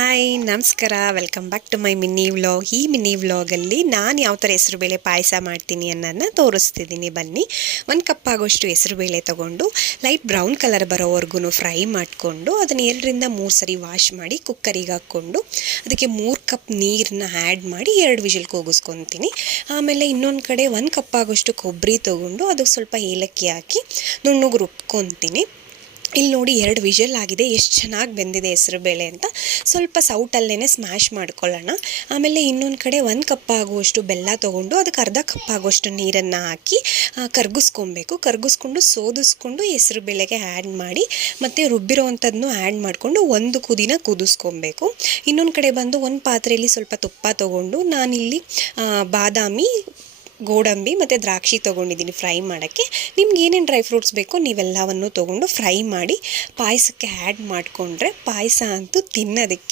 Hi ನಮಸ್ಕಾರ, welcome back to my mini vlog. ಈ mini ವ್ಲಾಗಲ್ಲಿ ನಾನು ಯಾವ ಥರ ಹೆಸರುಬೇಳೆ ಪಾಯಸ ಮಾಡ್ತೀನಿ ಅನ್ನೋದನ್ನ ತೋರಿಸ್ತಿದ್ದೀನಿ. ಬನ್ನಿ, 1 ಕಪ್ ಆಗೋಷ್ಟು ಹೆಸರುಬೇಳೆ ತೊಗೊಂಡು ಲೈಟ್ ಬ್ರೌನ್ ಕಲರ್ ಬರೋವರೆಗೂ ಫ್ರೈ ಮಾಡಿಕೊಂಡು ಅದನ್ನು 2-3 ಸರಿ ವಾಶ್ ಮಾಡಿ ಕುಕ್ಕರಿಗೆ ಹಾಕ್ಕೊಂಡು ಅದಕ್ಕೆ 3 ಕಪ್ ನೀರನ್ನ ಆ್ಯಡ್ ಮಾಡಿ 2 ವಿಷಲ್ ಕೂಗಿಸ್ಕೊತೀನಿ. ಆಮೇಲೆ ಇನ್ನೊಂದು ಕಡೆ 1 ಕಪ್ ಆಗೋಷ್ಟು ಕೊಬ್ಬರಿ ತೊಗೊಂಡು ಅದಕ್ಕೆ ಸ್ವಲ್ಪ ಏಲಕ್ಕಿ ಹಾಕಿ ನುಣ್ಣಗೆ ರುಬ್ಕೊತೀನಿ. ಇಲ್ಲಿ ನೋಡಿ 2 ವಿಷಲ್ ಆಗಿದೆ, ಎಷ್ಟು ಚೆನ್ನಾಗಿ ಬೆಂದಿದೆ ಹೆಸರುಬೇಳೆ ಅಂತ. ಸ್ವಲ್ಪ ಸೌಟಲ್ಲೇ ಸ್ಮ್ಯಾಶ್ ಮಾಡ್ಕೊಳ್ಳೋಣ. ಆಮೇಲೆ ಇನ್ನೊಂದು ಕಡೆ 1 ಕಪ್ ಆಗುವಷ್ಟು ಬೆಲ್ಲ ತೊಗೊಂಡು ಅದಕ್ಕೆ ಅರ್ಧ ಕಪ್ ಆಗುವಷ್ಟು ನೀರನ್ನು ಹಾಕಿ ಕರಗಿಸ್ಕೊಂಡು ಸೋದಿಸ್ಕೊಂಡು ಹೆಸರುಬೇಳೆಗೆ ಆ್ಯಡ್ ಮಾಡಿ ಮತ್ತು ರುಬ್ಬಿರೋವಂಥದ್ದನ್ನು ಆ್ಯಡ್ ಮಾಡಿಕೊಂಡು 1 ಕುದಿನ ಕುದಿಸ್ಕೊಬೇಕು. ಇನ್ನೊಂದು ಕಡೆ ಬಂದು ಒಂದು ಪಾತ್ರೆಯಲ್ಲಿ ಸ್ವಲ್ಪ ತುಪ್ಪ ತೊಗೊಂಡು ನಾನಿಲ್ಲಿ ಬಾದಾಮಿ, ಗೋಡಂಬಿ ಮತ್ತು ದ್ರಾಕ್ಷಿ ತೊಗೊಂಡಿದ್ದೀನಿ ಫ್ರೈ ಮಾಡೋಕ್ಕೆ. ನಿಮ್ಗೆ ಏನೇನು ಡ್ರೈ ಫ್ರೂಟ್ಸ್ ಬೇಕೋ ನೀವೆಲ್ಲವನ್ನು ತೊಗೊಂಡು ಫ್ರೈ ಮಾಡಿ ಪಾಯಸಕ್ಕೆ ಆ್ಯಡ್ ಮಾಡಿಕೊಂಡ್ರೆ ಪಾಯಸ ಅಂತೂ ತಿನ್ನೋದಕ್ಕೆ